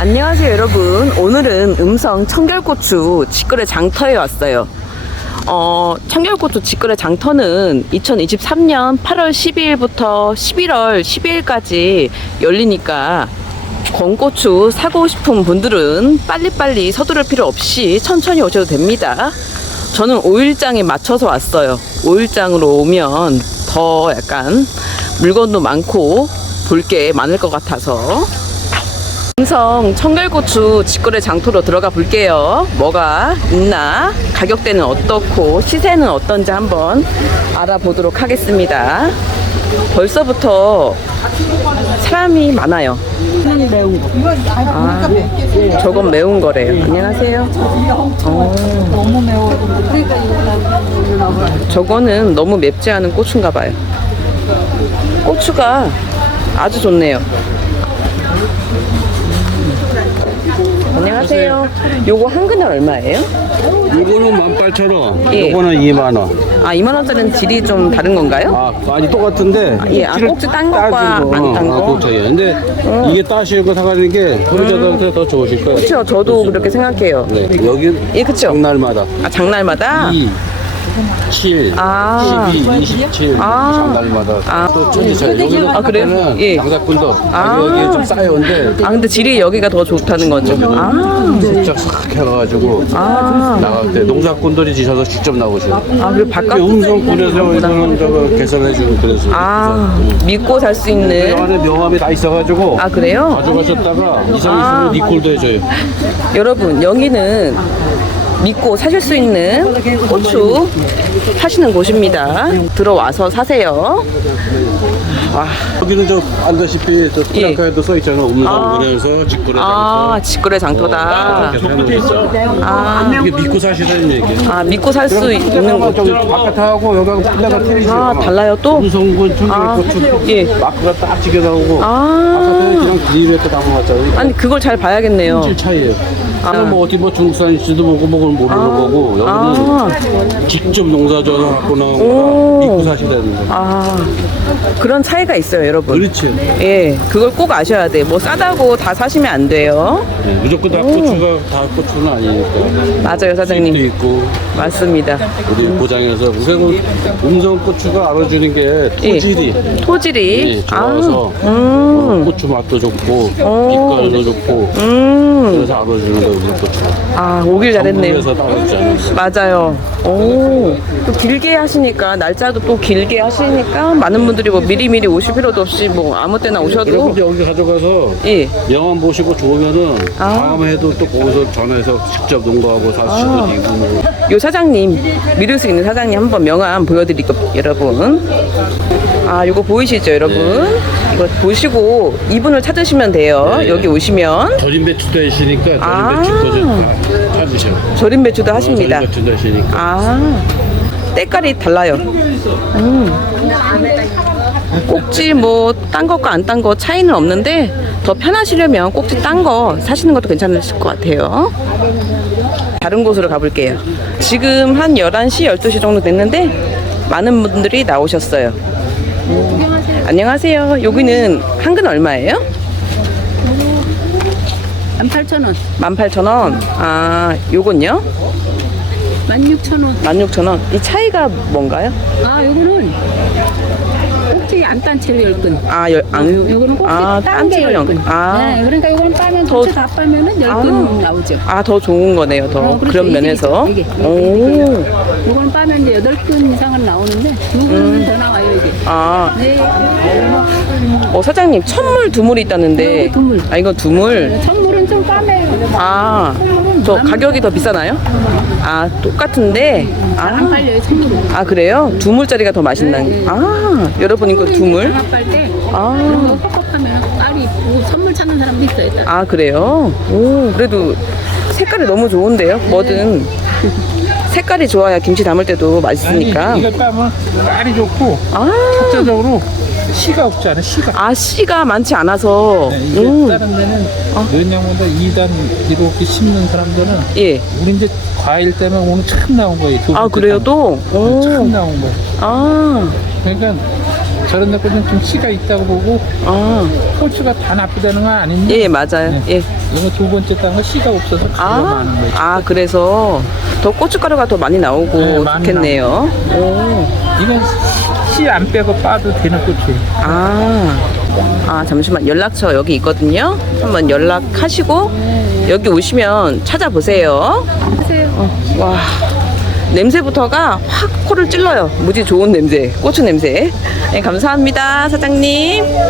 안녕하세요 여러분. 오늘은 음성 청결고추 직거래 장터에 왔어요. 어, 청결고추 직거래 장터는 2023년 8월 12일부터 11월 12일까지 열리니까 건고추 사고 싶은 분들은 빨리빨리 서두를 필요 없이 천천히 오셔도 됩니다. 저는 5일장에 맞춰서 왔어요. 5일장으로 오면 더 약간 물건도 많고 볼 게 많을 것 같아서 음성 청결고추 직거래 장터로 들어가 볼게요. 뭐가 있나? 가격대는 어떻고 시세는 어떤지 한번 알아보도록 하겠습니다. 벌써부터 사람이 많아요. 매운 거. 아, 저건 매운 거래요. 안녕하세요. 어, 너무 매워. 저거는 너무 맵지 않은 고추인가 봐요. 고추가 아주 좋네요. 안녕하세요. 요거 한 근에 얼마예요? 이거는 18,000원, 예. 이거는 2만 원. 아, 2만 원짜리는 질이 좀 다른 건가요? 아, 아니 똑같은데. 예, 아, 꼭지 딴 것과 안딴 어, 거? 음. 그 차이야. 근데 이게 따시는 거 사가는 게 소비자들한테 더 좋으실 거예요. 그렇죠. 저도 그렇게 생각해요. 네, 여기 예, 그쵸. 장날마다 아, 장날마다? 2, 7, 아. 12, 27 아. 장날마다 아. 또좀 있어요. 여기는 아, 그래요? 예. 장사꾼도 아. 가격이 좀 싸요인데 아, 근데 질이 여기가 더 좋다는 거죠. 아, 직접 싹 해가지고 아, 나갈 때 농사꾼들이 지셔서 직접 나오셔요. 아 그리고 바깥 음성군에서 이거는 저거 개선해주고 그래서 아, 믿고 살 수 그 있는. 안에 명함이 다 있어가지고 아, 그래요? 가져가셨다가 이상 아. 있으면 리콜도 해줘요. 여러분, 여기는 믿고 사실 수 있는 고추 파시는 곳입니다. 들어와서 사세요. 와, 여기는 저 알다시피 저 예. 플라카에도 써 있잖아. 아. 음성군에서 직거래 아, 직거래 장터다. 아, 이게 믿고 사시라는 얘기예요. 아 믿고 살 수 있는 곳. 저기 바깥하고 여기하고 플라가 틀리죠. 아, 달라요 또? 음성군 아, 청계고추 예. 마크가 딱 찍혀 나오고 아, 바깥에는 그냥 기입에 담아놨잖아요. 아니 그걸 잘 봐야겠네요. 질 차이예요. 아. 뭐 어디 뭐 중국산일지도 모르고 모르는 거고 여기는 아, 직접 농사져서 갖고 나온 오. 거라 믿고 사시라는 거. 아, 그런 차이가 있어요, 여러분. 그렇지. 예, 그걸 꼭 아셔야 돼. 뭐 싸다고 다 사시면 안 돼요. 네, 무조건 다 고추가 다 고추는 아니니까. 맞아요, 수입도 사장님. 있고 맞습니다. 우리 고장에서 우선 음성 고추가 알아주는 게 토질이 토질이. 예, 좋아서 아, 음, 고추 맛도 좋고 오. 빛깔도 좋고 음. 그래서 알아주는 거 고추가. 아, 오길 잘했네요. 맞아요. 오, 또 길게 하시니까, 날짜도 또 길게 하시니까, 많은 분들이 뭐 미리미리 오실 필요도 없이 뭐 아무 때나 오셔도, 여러분들 여기 가져가서 예. 명함 보시고 좋으면은 아. 다음 해도 또 거기서 전화해서 직접 농가하고 사시도 아. 되고 뭐. 요 사장님 믿을 수 있는 사장님 한번 명함 보여드릴게요 여러분 아 요거 보이시죠 여러분 이거 보시고 이분을 찾으시면 돼요 네. 여기 오시면 절임 배추도 하시니까 절임 아. 배추도 좀 찾으셔. 절임 배추도 하십니다 절임 배추도 하시니까. 아 때깔이 달라요 음. 꼭지 뭐 딴 것과 안 딴 거 차이는 없는데 더 편하시려면 꼭지 딴 거 사시는 것도 괜찮으실 것 같아요 다른 곳으로 가볼게요. 지금 한 11시, 12시 정도 됐는데 많은 분들이 나오셨어요. 음, 안녕하세요. 여기는 한근 얼마예요? 18,000원, 18,000원. 아, 요건요? 16,000원. 16,000원. 이 차이가 뭔가요? 아, 요거는 꼭지 안 딴 채로 열 근. 아, 열, 안, 요거는 꼭지 아, 딴게딴열 근. 아, 네, 그러니까 요거는 빠면 더- 전체 다 빠면은 열 아. 근 나오죠. 아, 더 좋은 거네요, 더. 어, 그렇죠. 그런 이게 면에서. 이게, 이게, 오, 요거는 빠면 이제 여덟 근 이상은 나오는데 요거는 더 나와요, 이게. 아, 네. 어, 사장님, 천물, 두물이 있다는데. 이거 두물. 아, 이거 두물. 선물은 좀 까매요. 아, 저 가격이 더 비싸나요? 아, 똑같은데. 안 아, 빨려요, 선물은. 아 그래요? 두물짜리가 더 맛있는. 아, 여러분 이거 두물? 빨때 아, 거 있고 선물 찾는 사람도 있어요. 딱. 아 그래요? 오, 그래도 색깔이 너무 좋은데요? 뭐든 색깔이 좋아야 김치 담을 때도 맛있으니까. 이거 따면 깔이 좋고 아, 전적으로 씨가 없지 않아 씨가 아 씨가 많지 않아서. 네, 이게 음, 다른 데는 어. 연양보다 2단 이렇게 심는 사람들은 예. 우리 이제 과일 때문에 오늘 처음 나온 거예요 두아 그래요 단. 또? 오, 나온 거예요 아, 그러니까 저런 데 꽂으면 좀 씨가 있다고 보고 아, 고추가 다 나쁘다는 건 아닌데 예, 맞아요. 예. 이거 두 번째 딴거 씨가 없어서 아, 많은 거지. 아, 그래서 더 고춧가루가 더 많이 나오고 네, 많이 좋겠네요. 오. 이건 씨 안 빼고 빠도 되는 고추예요. 아, 아, 잠시만. 연락처 여기 있거든요. 한번 연락하시고, 여기 오시면 찾아보세요. 하세요. 어, 와. 냄새부터가 확 코를 찔러요. 무지 좋은 냄새. 고추 냄새. 네, 감사합니다, 사장님.